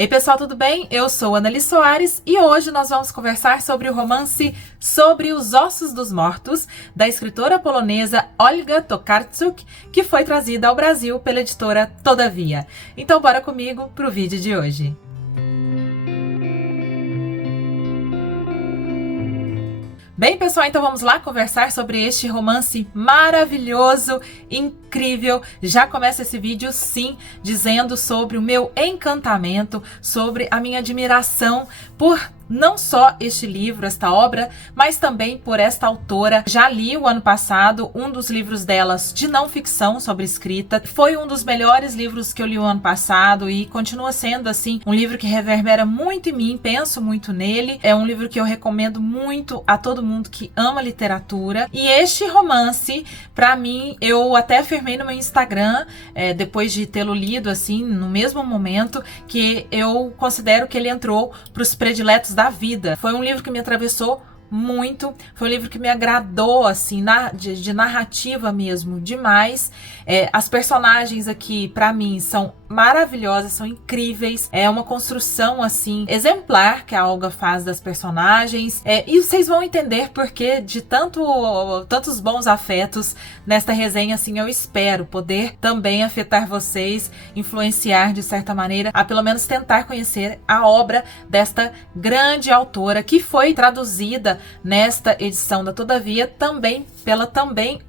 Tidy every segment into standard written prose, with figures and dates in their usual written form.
Ei pessoal, tudo bem? Eu sou Anneli Soares e hoje nós vamos conversar sobre o romance Sobre os Ossos dos Mortos, da escritora polonesa Olga Tokarczuk, que foi trazida ao Brasil pela editora Todavia. Então bora comigo pro vídeo de hoje. Bem, pessoal, então vamos lá conversar sobre este romance maravilhoso, incrível. Já começa esse vídeo, sim, dizendo sobre o meu encantamento, sobre a minha admiração por não só este livro, esta obra, mas também por esta autora. Já li o ano passado um dos livros delas de não ficção sobre escrita. Foi um dos melhores livros que eu li o ano passado e continua sendo, assim, um livro que reverbera muito em mim, penso muito nele. É um livro que eu recomendo muito a todo mundo que ama literatura. E este romance, pra mim, eu até afirmei no meu Instagram, depois de tê-lo lido, assim, no mesmo momento, que eu considero que ele entrou pros prediletos da vida. Foi um livro que me atravessou muito, foi um livro que me agradou, assim, de narrativa mesmo, demais. As personagens aqui, pra mim, são maravilhosas, são incríveis. É uma construção, assim, exemplar que a Olga faz das personagens. E vocês vão entender porque de tantos bons afetos nesta resenha, assim, eu espero poder também afetar vocês, influenciar de certa maneira, a pelo menos tentar conhecer a obra desta grande autora, que foi traduzida nesta edição da Todavia também pela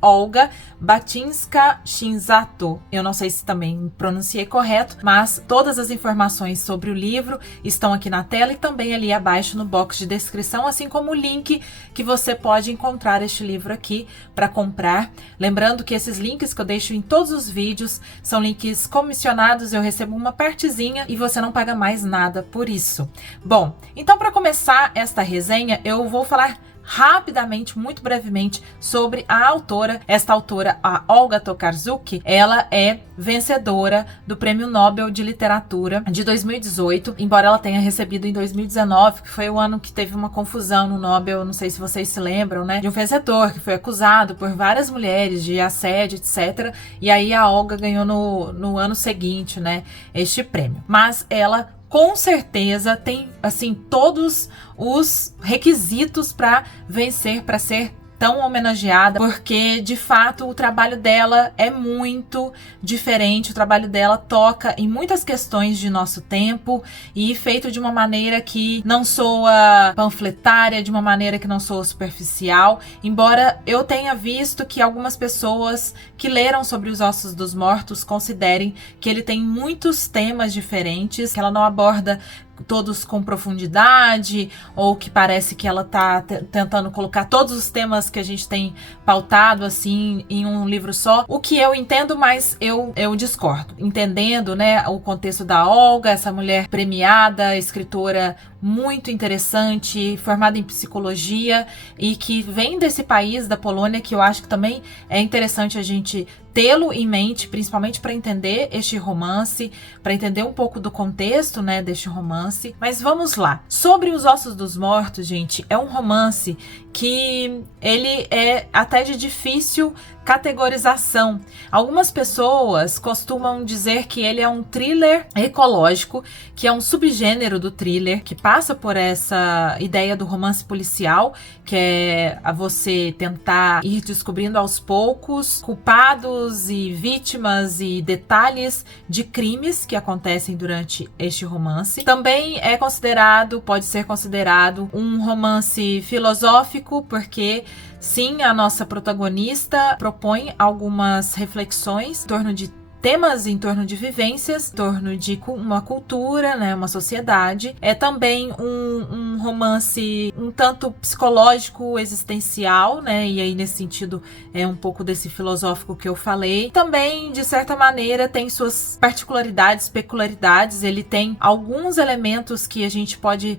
Olga Batinska-Shinzato. Eu não sei se também pronunciei correto, mas todas as informações sobre o livro estão aqui na tela e também ali abaixo no box de descrição, assim como o link que você pode encontrar este livro aqui para comprar. Lembrando que esses links que eu deixo em todos os vídeos são links comissionados, eu recebo uma partezinha e você não paga mais nada por isso. Bom, então para começar esta resenha, eu vou falar rapidamente, muito brevemente, sobre a autora. Esta autora, a Olga Tokarczuk, ela é vencedora do Prêmio Nobel de Literatura de 2018, embora ela tenha recebido em 2019, que foi o ano que teve uma confusão no Nobel, não sei se vocês se lembram, né, de um vencedor que foi acusado por várias mulheres de assédio, etc. E aí a Olga ganhou no ano seguinte, né, este prêmio. Mas ela com certeza tem, assim, todos os requisitos para vencer, para ser tão homenageada, porque de fato o trabalho dela é muito diferente, o trabalho dela toca em muitas questões de nosso tempo e feito de uma maneira que não soa panfletária, de uma maneira que não soa superficial, embora eu tenha visto que algumas pessoas que leram sobre os Ossos dos Mortos considerem que ele tem muitos temas diferentes, que ela não aborda todos com profundidade, ou que parece que ela tá tentando colocar todos os temas que a gente tem pautado, assim, em um livro só. O que eu entendo, mas eu discordo. Entendendo, né, o contexto da Olga, essa mulher premiada, escritora muito interessante, formada em psicologia e que vem desse país, da Polônia, que eu acho que também é interessante a gente tê-lo em mente, principalmente para entender este romance, para entender um pouco do contexto, né, deste romance. Mas vamos lá. Sobre os Ossos dos Mortos, gente, é um romance que ele é até de difícil categorização. Algumas pessoas costumam dizer que ele é um thriller ecológico, que é um subgênero do thriller, que passa por essa ideia do romance policial, que é a você tentar ir descobrindo aos poucos culpados e vítimas e detalhes de crimes que acontecem durante este romance. Também é considerado, pode ser considerado um romance filosófico, porque sim, a nossa protagonista propõe algumas reflexões em torno de temas, em torno de vivências, em torno de uma cultura, né, uma sociedade. É também um romance um tanto psicológico, existencial, né, e aí nesse sentido é um pouco desse filosófico que eu falei. Também, de certa maneira, tem suas particularidades, peculiaridades. Ele tem alguns elementos que a gente pode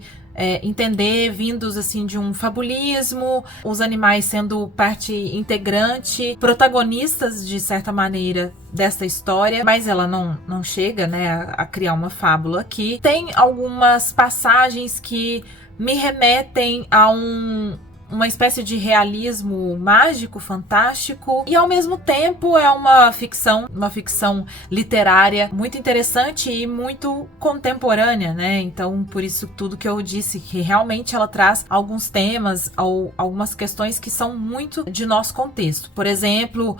entender vindos assim de um fabulismo, os animais sendo parte integrante, protagonistas de certa maneira dessa história, mas ela não chega, né, a criar uma fábula aqui. Tem algumas passagens que me remetem a um uma espécie de realismo mágico, fantástico, e ao mesmo tempo é uma ficção literária muito interessante e muito contemporânea, né? Então, por isso tudo que eu disse, que realmente ela traz alguns temas ou algumas questões que são muito de nosso contexto. Por exemplo,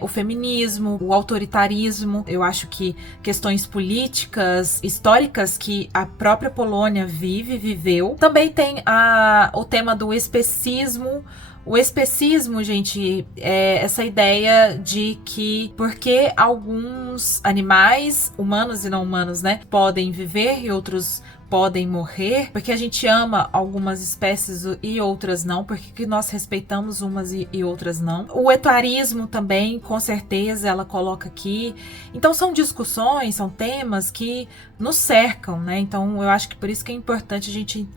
o feminismo, o autoritarismo. Eu acho que questões políticas, históricas que a própria Polônia viveu. Também tem o tema do especismo. O especismo, gente, é essa ideia de que porque alguns animais, humanos e não humanos, né, podem viver e outros podem morrer, porque a gente ama algumas espécies e outras não, porque nós respeitamos umas e outras não. O etarismo também, com certeza, ela coloca aqui. Então são discussões, são temas que nos cercam, né? Então eu acho que por isso que é importante a gente...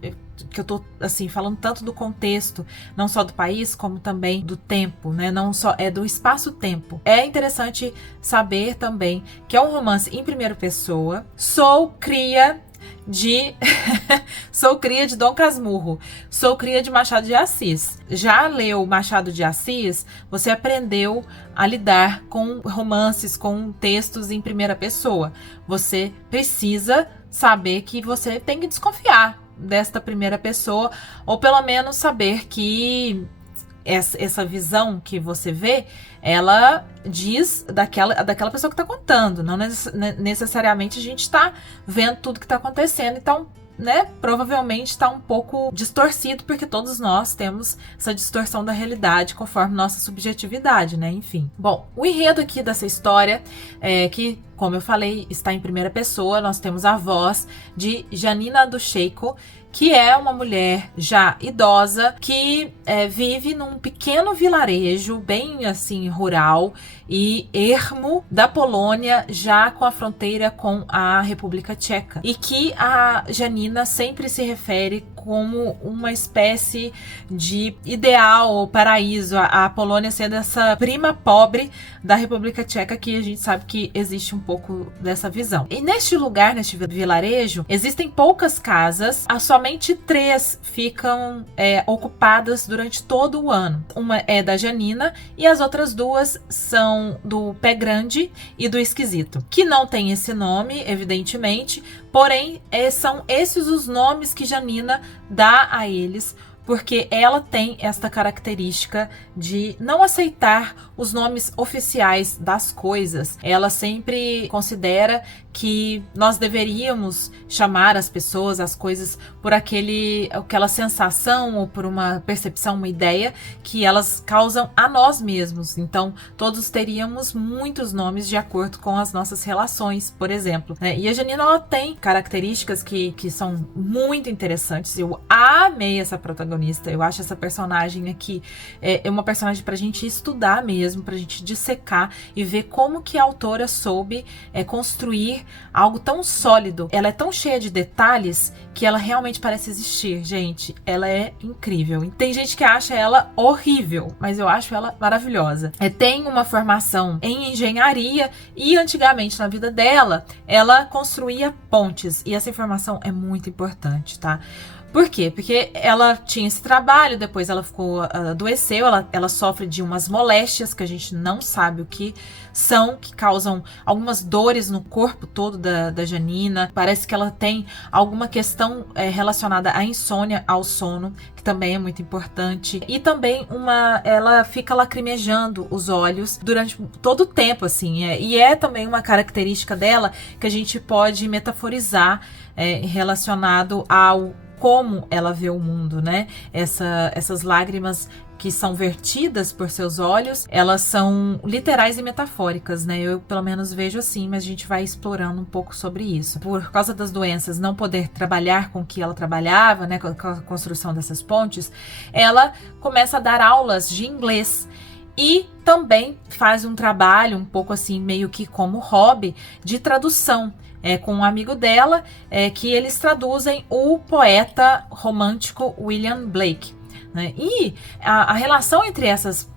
que eu tô, assim, falando tanto do contexto, não só do país, como também do tempo, né? Não só é do espaço-tempo. É interessante saber também que é um romance em primeira pessoa. Sou cria de Dom Casmurro, sou cria de Machado de Assis. Já leu Machado de Assis, você aprendeu a lidar com romances, com textos em primeira pessoa. Você precisa saber que você tem que desconfiar desta primeira pessoa, ou pelo menos saber que essa visão que você vê, ela diz daquela pessoa que está contando. Não necessariamente a gente está vendo tudo que está acontecendo. Então, né, provavelmente está um pouco distorcido, porque todos nós temos essa distorção da realidade conforme nossa subjetividade, né? Enfim. Bom, o enredo aqui dessa história é que, como eu falei, está em primeira pessoa. Nós temos a voz de Janina Dušejko, que é uma mulher já idosa, que vive num pequeno vilarejo, bem assim, rural e ermo da Polônia, já com a fronteira com a República Tcheca. E que a Janina sempre se refere como uma espécie de ideal ou paraíso, a Polônia sendo essa prima pobre da República Tcheca, que a gente sabe que existe um pouco dessa visão. E neste lugar, neste vilarejo, existem poucas casas, somente 3 ficam ocupadas durante todo o ano. Uma é da Janina e as outras 2 são do Pé Grande e do Esquisito, que não tem esse nome, evidentemente, porém são esses os nomes que Janina dá a eles, porque ela tem esta característica de não aceitar os nomes oficiais das coisas. Ela sempre considera que nós deveríamos chamar as pessoas, as coisas, por aquela sensação ou por uma percepção, uma ideia que elas causam a nós mesmos. Então, todos teríamos muitos nomes de acordo com as nossas relações, por exemplo, né? E a Janina, ela tem características que são muito interessantes. Eu amei essa protagonista. Eu acho essa personagem aqui é uma personagem pra gente estudar mesmo, pra gente dissecar e ver como que a autora soube construir algo tão sólido. Ela é tão cheia de detalhes que ela realmente parece existir, gente. Ela é incrível. Tem gente que acha ela horrível, mas eu acho ela maravilhosa. Tem uma formação em engenharia e antigamente na vida dela, ela construía pontes. E essa informação é muito importante, tá? Por quê? Porque ela tinha esse trabalho, depois ela adoeceu, ela sofre de umas moléstias que a gente não sabe o que são, que causam algumas dores no corpo todo da Janina. Parece que ela tem alguma questão relacionada à insônia, ao sono, que também é muito importante. E também ela fica lacrimejando os olhos durante todo o tempo, assim. E é também uma característica dela que a gente pode metaforizar relacionado ao como ela vê o mundo, né? Essas lágrimas que são vertidas por seus olhos, elas são literais e metafóricas, né? Eu pelo menos vejo assim, mas a gente vai explorando um pouco sobre isso. Por causa das doenças, não poder trabalhar com o que ela trabalhava, né? Com a construção dessas pontes, ela começa a dar aulas de inglês. E também faz um trabalho um pouco assim, meio que como hobby, de tradução. Com um amigo dela, que eles traduzem o poeta romântico William Blake, né? E a relação entre essas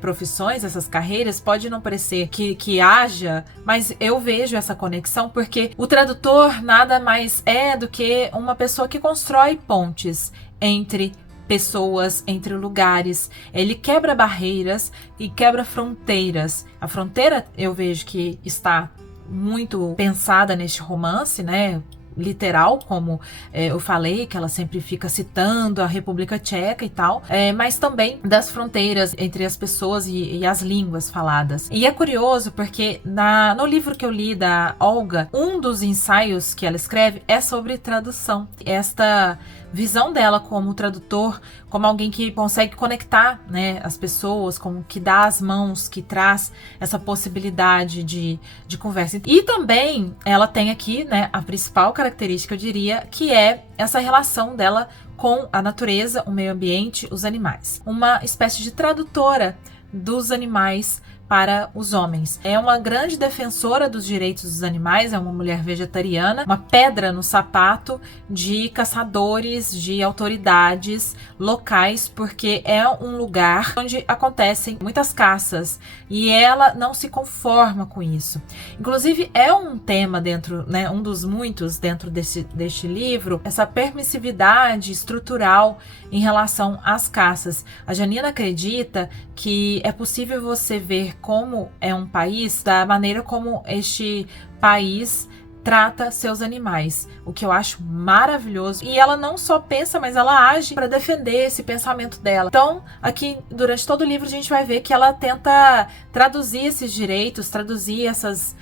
profissões, essas carreiras, pode não parecer que haja, mas eu vejo essa conexão, porque o tradutor nada mais é do que uma pessoa que constrói pontes entre pessoas, entre lugares. Ele quebra barreiras e quebra fronteiras. A fronteira eu vejo que está muito pensada neste romance, né? Literal, como eu falei, que ela sempre fica citando a República Tcheca e tal, mas também das fronteiras entre as pessoas e as línguas faladas. E é curioso porque no livro que eu li da Olga, um dos ensaios que ela escreve é sobre tradução. Esta visão dela como tradutor, como alguém que consegue conectar, né, as pessoas, como que dá as mãos, que traz essa possibilidade de conversa. E também ela tem aqui, né, a principal característica, eu diria, que é essa relação dela com a natureza, o meio ambiente, os animais. Uma espécie de tradutora dos animais para os homens. É uma grande defensora dos direitos dos animais, é uma mulher vegetariana, uma pedra no sapato de caçadores, de autoridades locais, porque é um lugar onde acontecem muitas caças e ela não se conforma com isso. Inclusive, é um tema dentro, né, um dos muitos dentro deste livro, essa permissividade estrutural em relação às caças. A Janina acredita que é possível você ver como é um país da maneira como este país trata seus animais, o que eu acho maravilhoso. E ela não só pensa, mas ela age para defender esse pensamento dela. Então, aqui, durante todo o livro, a gente vai ver que ela tenta traduzir esses direitos, traduzir essas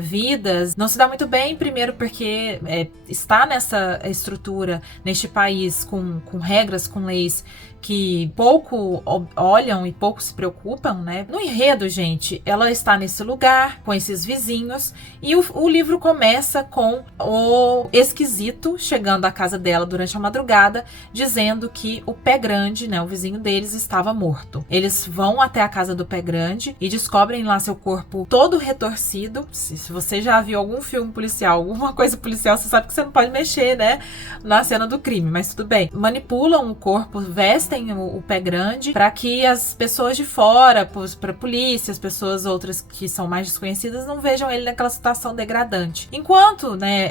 vidas. Não se dá muito bem, primeiro porque está nessa estrutura, neste país, com regras, com leis que pouco olham e pouco se preocupam, né? No enredo, gente, ela está nesse lugar, com esses vizinhos, e o livro começa com o esquisito chegando à casa dela durante a madrugada, dizendo que o Pé Grande, né, o vizinho deles, estava morto. Eles vão até a casa do Pé Grande e descobrem lá seu corpo todo retorcido. Se você já viu algum filme policial, alguma coisa policial, você sabe que você não pode mexer, né, na cena do crime, mas tudo bem. Manipulam o corpo, vestem o Pé Grande para que as pessoas de fora, para a polícia, as pessoas outras que são mais desconhecidas não vejam ele naquela situação degradante. Enquanto, né,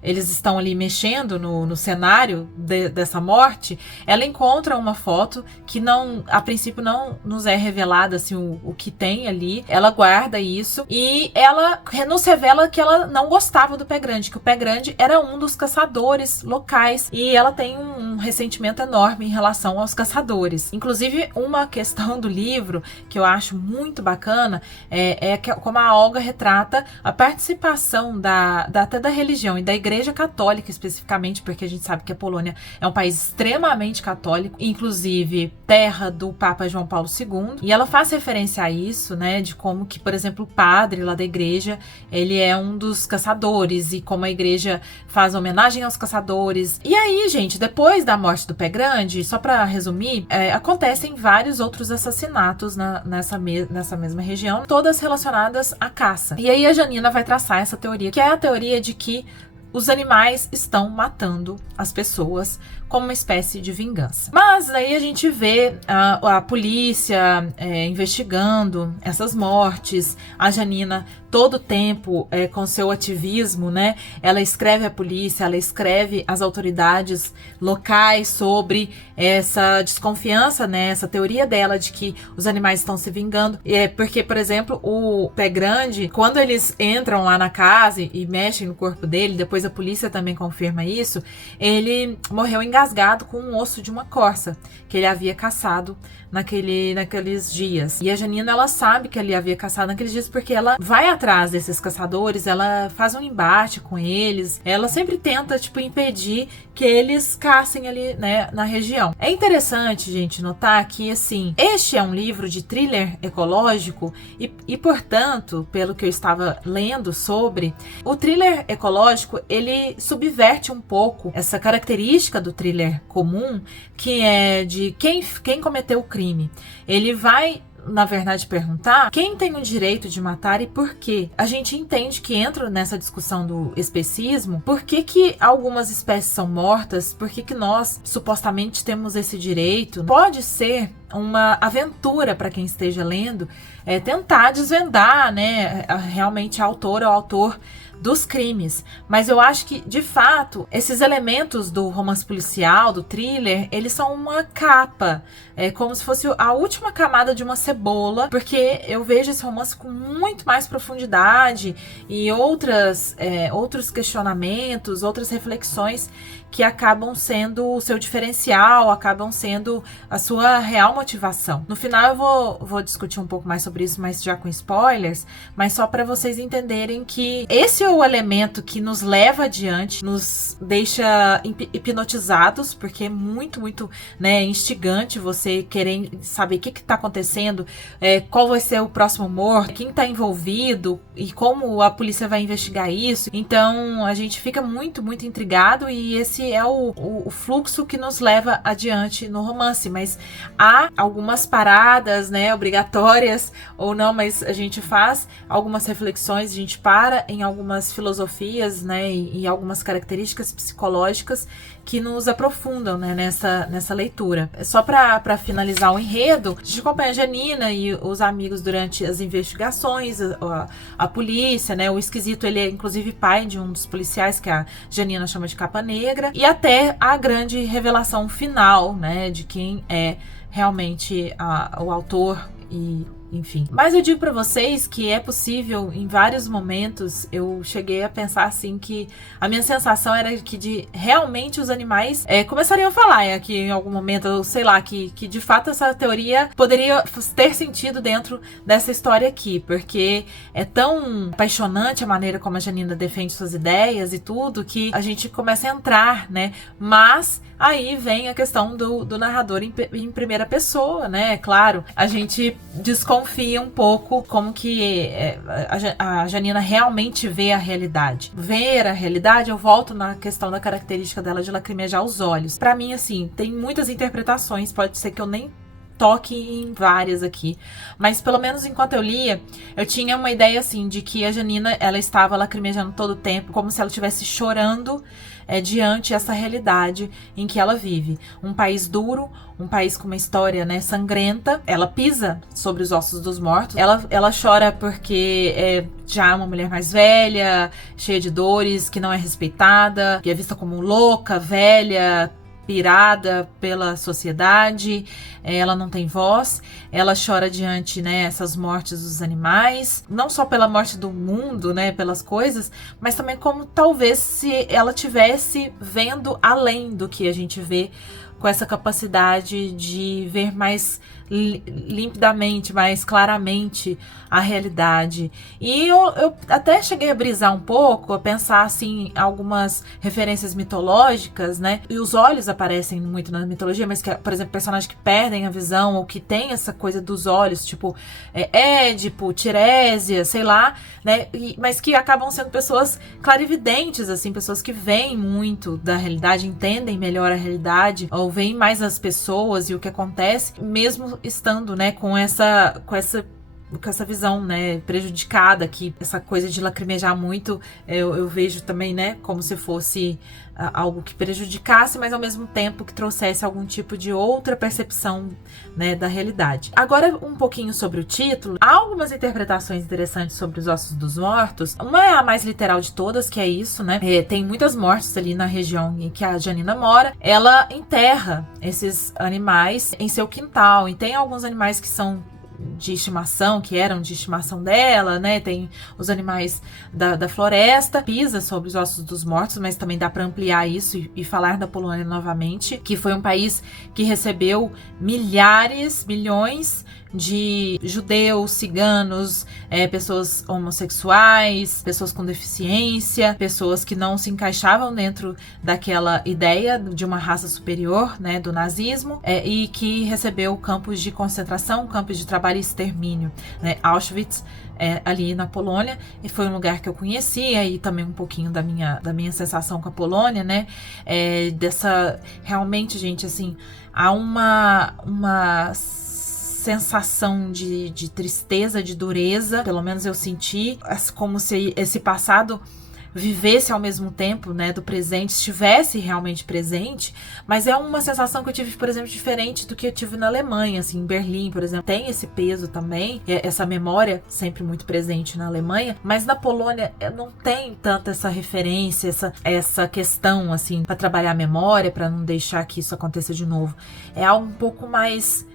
eles estão ali mexendo no cenário dessa morte, ela encontra uma foto que não, a princípio não nos é revelada assim, o que tem ali. Ela guarda isso e ela nos revela que ela não gostava do Pé Grande, que o Pé Grande era um dos caçadores locais e ela tem um ressentimento enorme em relação aos caçadores. Inclusive, uma questão do livro que eu acho muito bacana é como a Olga retrata a participação até da religião e da Igreja Católica especificamente, porque a gente sabe que a Polônia é um país extremamente católico, inclusive terra do Papa João Paulo II, e ela faz referência a isso, né, de como que, por exemplo, o padre lá da igreja, ele é um dos caçadores e como a igreja faz homenagem aos caçadores. E aí, gente, depois da morte do Pé Grande, só pra resumir, acontecem vários outros assassinatos nessa mesma região, todas relacionadas à caça. E aí a Janina vai traçar essa teoria, que é a teoria de que os animais estão matando as pessoas como uma espécie de vingança. Mas aí a gente vê a polícia investigando essas mortes, a Janina todo o tempo com seu ativismo, né? Ela escreve à polícia, ela escreve às autoridades locais sobre essa desconfiança, né? Essa teoria dela de que os animais estão se vingando. Porque, por exemplo, o Pé Grande, quando eles entram lá na casa e mexem no corpo dele, depois a polícia também confirma isso, ele morreu engasgado com um osso de uma corça que ele havia caçado naqueles dias. E a Janina, ela sabe que ele havia caçado naqueles dias porque ela vai atrás desses caçadores, ela faz um embate com eles, ela sempre tenta, impedir que eles caçem ali, né, na região. É interessante, gente, notar que, assim, este é um livro de thriller ecológico e, portanto, pelo que eu estava lendo sobre, o thriller ecológico, ele subverte um pouco essa característica do thriller comum, que é de quem cometeu o crime. Ele vai, na verdade, perguntar quem tem o direito de matar e por quê. A gente entende que entra nessa discussão do especismo, por que algumas espécies são mortas, por que nós supostamente temos esse direito. Pode ser uma aventura para quem esteja lendo, tentar desvendar, né, realmente a autora ou autor dos crimes. Mas eu acho que, de fato, esses elementos do romance policial, do thriller, eles são uma capa. É como se fosse a última camada de uma cebola, porque eu vejo esse romance com muito mais profundidade e outros questionamentos, outras reflexões que acabam sendo o seu diferencial, acabam sendo a sua real motivação. No final eu vou discutir um pouco mais sobre isso, mas já com spoilers, mas só para vocês entenderem que esse é o elemento que nos leva adiante, nos deixa hipnotizados, porque é muito, muito, né, instigante você querer saber o que está acontecendo, qual vai ser o próximo morto, quem está envolvido e como a polícia vai investigar isso. Então a gente fica muito, muito intrigado e esse é o fluxo que nos leva adiante no romance, mas há algumas paradas, né, obrigatórias ou não, mas a gente faz algumas reflexões, a gente para em algumas filosofias, né, e algumas características psicológicas que nos aprofundam, né, nessa leitura. Só para finalizar o enredo, a gente acompanha a Janina e os amigos durante as investigações, a polícia, né, o esquisito, ele é inclusive pai de um dos policiais que a Janina chama de Capa Negra, e até a grande revelação final, né, de quem é realmente o autor e enfim. Mas eu digo pra vocês que é possível, em vários momentos, eu cheguei a pensar assim que a minha sensação era que realmente os animais começariam a falar aqui em algum momento, eu sei lá, que de fato essa teoria poderia ter sentido dentro dessa história aqui, porque é tão apaixonante a maneira como a Janina defende suas ideias e tudo, que a gente começa a entrar, né? Mas aí vem a questão do narrador em primeira pessoa, né? Claro, a gente desconfia um pouco como que a Janina realmente vê a realidade. Ver a realidade, eu volto na questão da característica dela de lacrimejar os olhos. Pra mim, assim, tem muitas interpretações, pode ser que eu nem toque em várias aqui, mas pelo menos enquanto eu lia, eu tinha uma ideia assim de que a Janina, ela estava lacrimejando todo o tempo, como se ela estivesse chorando diante essa realidade em que ela vive. Um país duro, um país com uma história, né, sangrenta. Ela pisa sobre os ossos dos mortos. Ela chora porque já é uma mulher mais velha, cheia de dores, que não é respeitada, que é vista como louca, velha, pirada pela sociedade, ela não tem voz, ela chora diante, né, essas mortes dos animais, não só pela morte do mundo, né, pelas coisas, mas também como talvez se ela tivesse vendo além do que a gente vê, com essa capacidade de ver mais limpidamente, mais claramente a realidade. E eu até cheguei a brisar um pouco, a pensar assim, algumas referências mitológicas, né? E os olhos aparecem muito na mitologia, mas que, por exemplo, personagens que perdem a visão ou que tem essa coisa dos olhos, tipo Édipo, Tirésia, sei lá, né? Mas que acabam sendo pessoas clarividentes, assim, pessoas que veem muito da realidade, entendem melhor a realidade, ou veem mais as pessoas e o que acontece, mesmo estando, né, com essa visão, né, prejudicada, que essa coisa de lacrimejar muito, eu vejo também, né, como se fosse algo que prejudicasse, mas ao mesmo tempo que trouxesse algum tipo de outra percepção, né, da realidade. Agora, um pouquinho sobre o título. Há algumas interpretações interessantes sobre os ossos dos mortos. Uma é a mais literal de todas, que é isso, né? Tem muitas mortes ali na região em que a Janina mora. Ela enterra esses animais em seu quintal, e tem alguns animais que são de estimação, que eram de estimação dela, né? Tem os animais da floresta, pisa sobre os ossos dos mortos, mas também dá para ampliar isso e falar da Polônia novamente, que foi um país que recebeu milhões de judeus, ciganos, pessoas homossexuais, pessoas com deficiência, pessoas que não se encaixavam dentro daquela ideia de uma raça superior, né, do nazismo, e que recebeu campos de concentração, campos de trabalho e extermínio, né, Auschwitz, ali na Polônia, e foi um lugar que eu conhecia, e também um pouquinho da minha sensação com a Polônia, né, realmente, gente, assim, há uma sensação de tristeza, de dureza, pelo menos eu senti, como se esse passado vivesse ao mesmo tempo, né, do presente, estivesse realmente presente, mas é uma sensação que eu tive, por exemplo, diferente do que eu tive na Alemanha, assim, em Berlim, por exemplo, tem esse peso também, essa memória sempre muito presente na Alemanha, mas na Polônia não tem tanta essa referência, essa questão, assim, para trabalhar a memória, para não deixar que isso aconteça de novo. É algo um pouco mais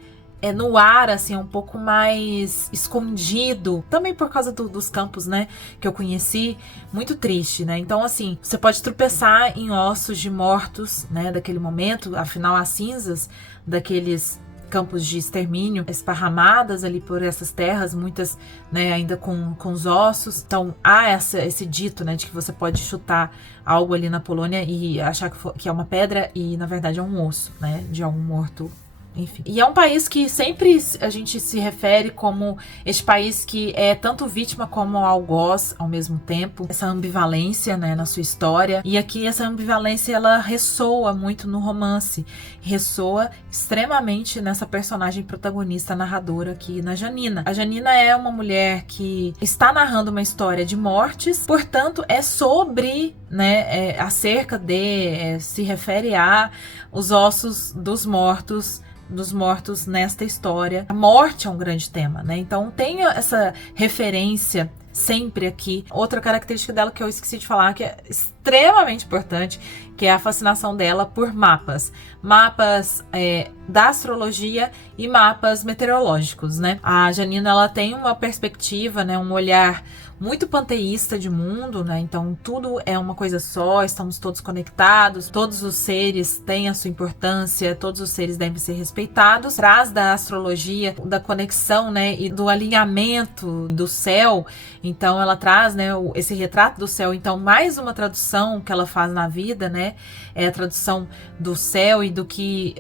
no ar, assim, um pouco mais escondido, também por causa dos campos, né, que eu conheci, muito triste, né, então, assim, você pode tropeçar em ossos de mortos, né, daquele momento, afinal, as cinzas daqueles campos de extermínio esparramadas ali por essas terras, muitas, né, ainda com os ossos, então há esse dito, né, de que você pode chutar algo ali na Polônia e achar que é uma pedra e, na verdade, é um osso, né, de algum morto. Enfim. E é um país que sempre a gente se refere como este país que é tanto vítima como algoz ao mesmo tempo. Essa ambivalência, né, na sua história. E aqui essa ambivalência, ela ressoa muito no romance. Ressoa extremamente nessa personagem protagonista, narradora aqui, na Janina. A Janina é uma mulher que está narrando uma história de mortes, portanto é sobre, né, acerca de, se refere a os ossos dos mortos nesta história. A morte é um grande tema, né? Então tem essa referência sempre aqui. Outra característica dela que eu esqueci de falar, que é extremamente importante, que é a fascinação dela por mapas. Mapas da astrologia e mapas meteorológicos, né? A Janina, ela tem uma perspectiva, né, um olhar muito panteísta de mundo, né? Então tudo é uma coisa só, estamos todos conectados, todos os seres têm a sua importância, todos os seres devem ser respeitados. Traz da astrologia, da conexão, né, e do alinhamento do céu. Então ela traz, né, esse retrato do céu. Então mais uma tradução que ela faz na vida, né, é a tradução do céu e do que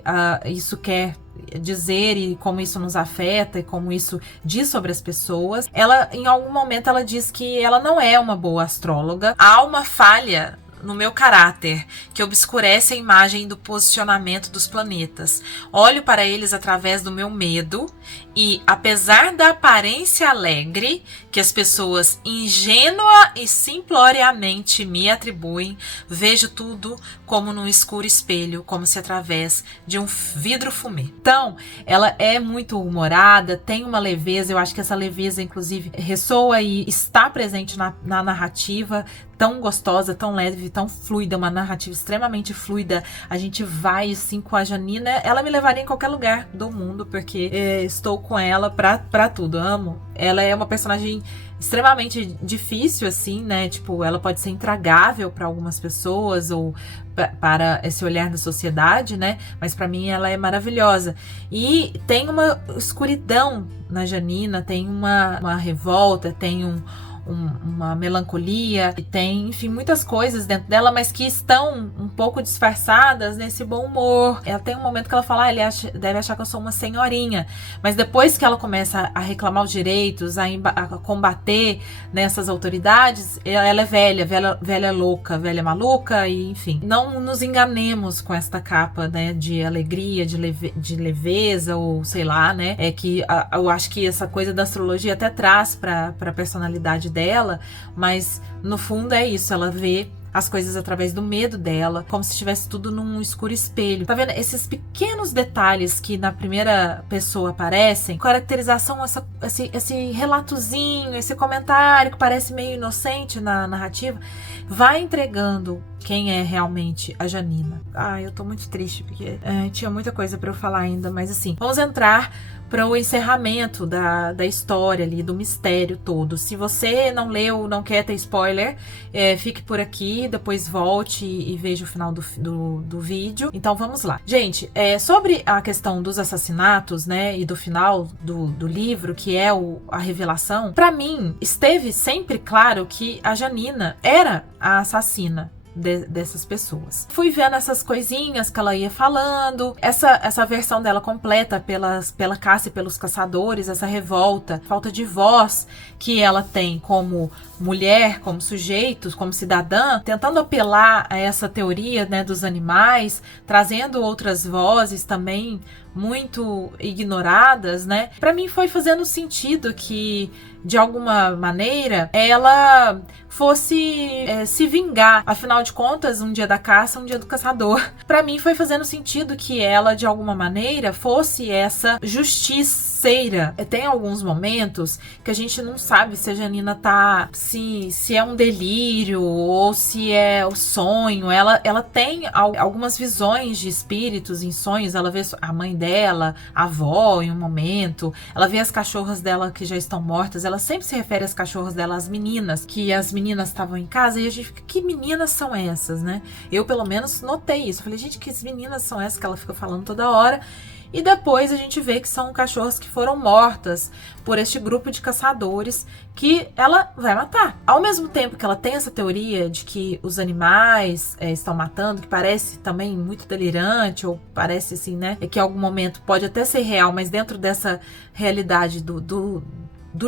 isso quer dizer e como isso nos afeta e como isso diz sobre as pessoas. Ela, em algum momento, ela diz que ela não é uma boa astróloga. Há uma falha no meu caráter, que obscurece a imagem do posicionamento dos planetas. Olho para eles através do meu medo e, apesar da aparência alegre que as pessoas ingênua e simploriamente me atribuem, vejo tudo como num escuro espelho, como se através de um vidro fumê. Então, ela é muito humorada, tem uma leveza, eu acho que essa leveza, inclusive, ressoa e está presente na narrativa, tão gostosa, tão leve, tão fluida, uma narrativa extremamente fluida. A gente vai, assim, com a Janina, ela me levaria em qualquer lugar do mundo, porque estou com ela pra tudo, amo. Ela é uma personagem extremamente difícil, assim, né, tipo, ela pode ser intragável para algumas pessoas, ou para esse olhar da sociedade, né, mas para mim ela é maravilhosa. E tem uma escuridão na Janina, tem uma revolta, tem uma melancolia, e tem, enfim, muitas coisas dentro dela, mas que estão um pouco disfarçadas nesse bom humor. Ela tem um momento que ela fala, ele deve achar que eu sou uma senhorinha, mas depois que ela começa a reclamar os direitos, a combater nessas autoridades, ela é velha louca, velha maluca, e enfim, não nos enganemos com esta capa, né, de alegria, de leveza, ou sei lá, né, é que eu acho que essa coisa da astrologia até traz para a personalidade dela, mas no fundo é isso, ela vê as coisas através do medo dela, como se estivesse tudo num escuro espelho. Tá vendo? Esses pequenos detalhes que na primeira pessoa aparecem, caracterização, esse relatozinho, esse comentário que parece meio inocente na narrativa, vai entregando quem é realmente a Janina. Eu tô muito triste, porque tinha muita coisa pra eu falar ainda, mas assim, vamos entrar para o encerramento da história ali, do mistério todo. Se você não leu, não quer ter spoiler, fique por aqui, depois volte e veja o final do vídeo. Então vamos lá. Gente, sobre a questão dos assassinatos, né, e do final do livro, que é a revelação, para mim, esteve sempre claro que a Janina era a assassina. dessas pessoas. Fui vendo essas coisinhas que ela ia falando, essa versão dela completa pela caça e pelos caçadores, essa revolta, falta de voz que ela tem como mulher, como sujeito, como cidadã, tentando apelar a essa teoria, né, dos animais, trazendo outras vozes também muito ignoradas, né? Para mim foi fazendo sentido que, de alguma maneira, ela fosse se vingar. Afinal de contas, um dia da caça, um dia do caçador. Para mim foi fazendo sentido que ela, de alguma maneira, fosse essa justiceira. Tem alguns momentos que a gente não sabe se a Janina tá... Se é um delírio ou se é o sonho. Ela tem algumas visões de espíritos em sonhos. Ela vê a mãe dela, a avó em um momento. Ela vê as cachorras dela que já estão mortas. Ela sempre se refere às cachorras dela, às meninas, que as meninas estavam em casa, e a gente fica, que meninas são essas, né? Eu, pelo menos, notei isso. Eu falei, gente, que meninas são essas que ela fica falando toda hora? E depois a gente vê que são cachorras que foram mortas por este grupo de caçadores que ela vai matar. Ao mesmo tempo que ela tem essa teoria de que os animais estão matando, que parece também muito delirante, ou parece assim, né? Que em algum momento pode até ser real, mas dentro dessa realidade do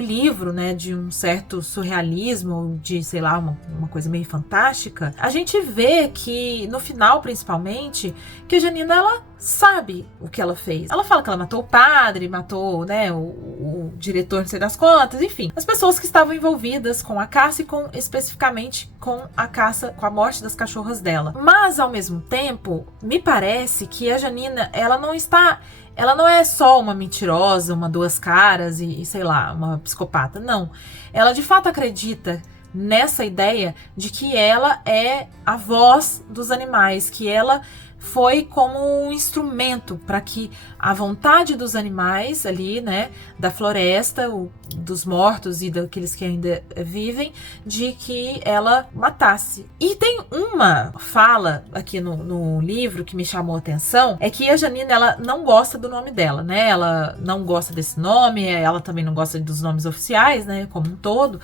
livro, né, de um certo surrealismo, de, sei lá, uma coisa meio fantástica, a gente vê que, no final, principalmente, que a Janina, ela sabe o que ela fez. Ela fala que ela matou o padre, matou, né, o diretor, não sei das quantas, enfim, as pessoas que estavam envolvidas com a caça e especificamente com a caça, com a morte das cachorras dela. Mas, ao mesmo tempo, me parece que a Janina, ela não é só uma mentirosa, uma duas caras e sei lá, uma psicopata. Não. Ela de fato acredita nessa ideia de que ela é a voz dos animais, que ela foi como um instrumento para que a vontade dos animais ali, né, da floresta, dos mortos e daqueles que ainda vivem, de que ela matasse. E tem uma fala aqui no livro que me chamou a atenção, é que a Janina, ela não gosta do nome dela, né, ela não gosta desse nome, ela também não gosta dos nomes oficiais, né, como um todo.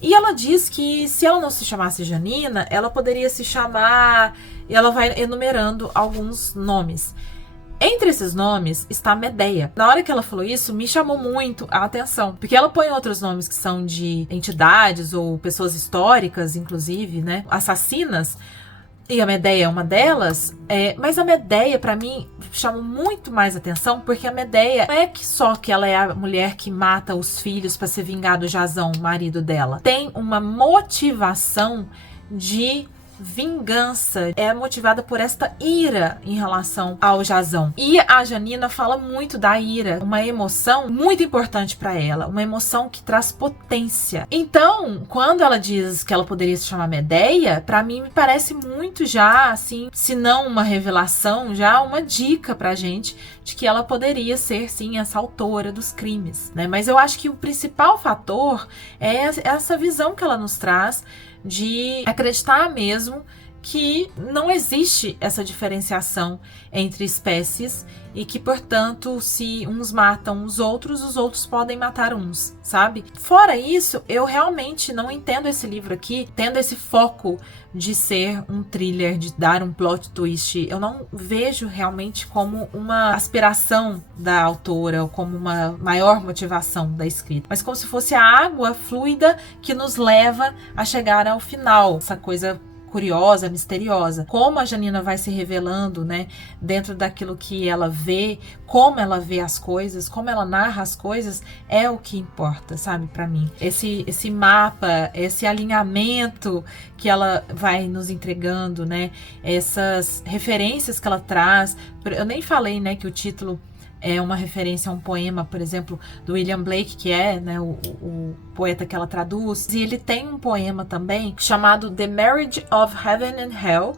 E ela diz que se ela não se chamasse Janina, ela poderia se chamar... E ela vai enumerando alguns nomes. Entre esses nomes está Medeia. Na hora que ela falou isso, me chamou muito a atenção. Porque ela põe outros nomes que são de entidades ou pessoas históricas, inclusive, né? Assassinas. E a Medeia é uma delas. Mas a Medeia, pra mim, chama muito mais atenção, porque a Medeia não é só que ela é a mulher que mata os filhos para se vingar do Jazão, o marido dela. Tem uma motivação de vingança, é motivada por esta ira em relação ao Jazão. E a Janina fala muito da ira, uma emoção muito importante para ela, uma emoção que traz potência. Então, quando ela diz que ela poderia se chamar Medeia, para mim me parece muito já, assim, se não uma revelação, já uma dica pra gente de que ela poderia ser, sim, essa autora dos crimes, né? Mas eu acho que o principal fator é essa visão que ela nos traz de acreditar mesmo que não existe essa diferenciação entre espécies e que, portanto, se uns matam os outros podem matar uns, sabe? Fora isso, eu realmente não entendo esse livro aqui tendo esse foco de ser um thriller, de dar um plot twist. Eu não vejo realmente como uma aspiração da autora ou como uma maior motivação da escrita, mas como se fosse a água fluida que nos leva a chegar ao final, essa coisa curiosa, misteriosa. Como a Janina vai se revelando, né, dentro daquilo que ela vê, como ela vê as coisas, como ela narra as coisas, é o que importa, sabe, pra mim. Esse mapa, esse alinhamento que ela vai nos entregando, né, essas referências que ela traz. Eu nem falei, né, que o título é uma referência a um poema, por exemplo, do William Blake, que é, né, o poeta que ela traduz. E ele tem um poema também chamado The Marriage of Heaven and Hell,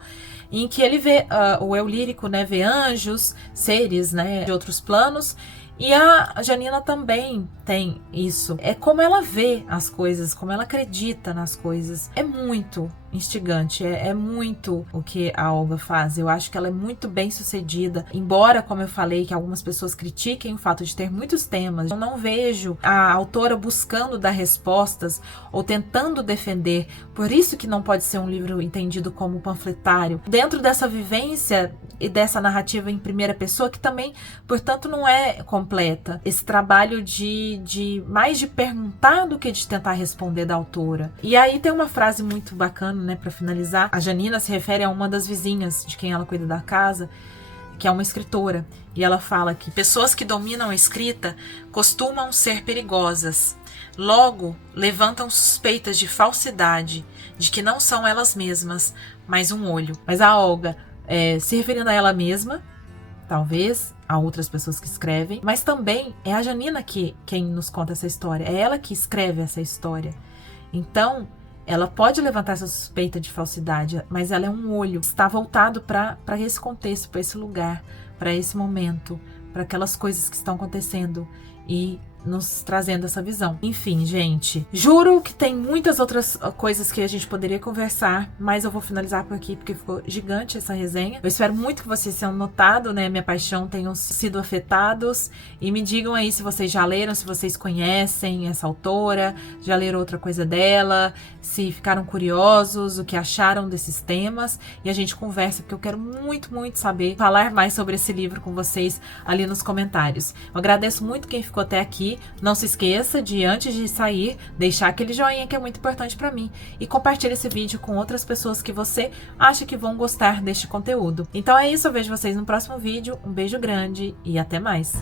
em que ele vê, o eu lírico, né, vê anjos, seres, né, de outros planos. E a Janina também tem isso. É como ela vê as coisas, como ela acredita nas coisas. É muito instigante, é muito o que a Olga faz. Eu acho que ela é muito bem sucedida, embora, como eu falei, que algumas pessoas critiquem o fato de ter muitos temas. Eu não vejo a autora buscando dar respostas ou tentando defender. Por isso que não pode ser um livro entendido como panfletário. Dentro dessa vivência e dessa narrativa em primeira pessoa, que também, portanto, não é completa. Esse trabalho mais de perguntar do que de tentar responder da autora. E aí tem uma frase muito bacana, né, para finalizar. A Janina se refere a uma das vizinhas de quem ela cuida da casa, que é uma escritora, e ela fala que pessoas que dominam a escrita costumam ser perigosas. Logo, levantam suspeitas de falsidade, de que não são elas mesmas, mas um olho. Mas a Olga, se referindo a ela mesma, talvez a outras pessoas que escrevem, mas também é a Janina quem nos conta essa história, é ela que escreve essa história. Então, ela pode levantar essa suspeita de falsidade, mas ela é um olho, está voltado para esse contexto, para esse lugar, para esse momento, para aquelas coisas que estão acontecendo e nos trazendo essa visão. Enfim, gente, juro que tem muitas outras coisas que a gente poderia conversar, mas eu vou finalizar por aqui porque ficou gigante essa resenha. Eu espero muito que vocês tenham notado, né, minha paixão, tenham sido afetados, e me digam aí se vocês já leram, se vocês conhecem essa autora, já leram outra coisa dela, se ficaram curiosos, o que acharam desses temas, e a gente conversa, porque eu quero muito, muito saber, falar mais sobre esse livro com vocês ali nos comentários. Eu agradeço muito quem ficou até aqui. Não se esqueça de, antes de sair, deixar aquele joinha que é muito importante para mim, e compartilhe esse vídeo com outras pessoas que você acha que vão gostar deste conteúdo. Então é isso, eu vejo vocês no próximo vídeo, um beijo grande e até mais!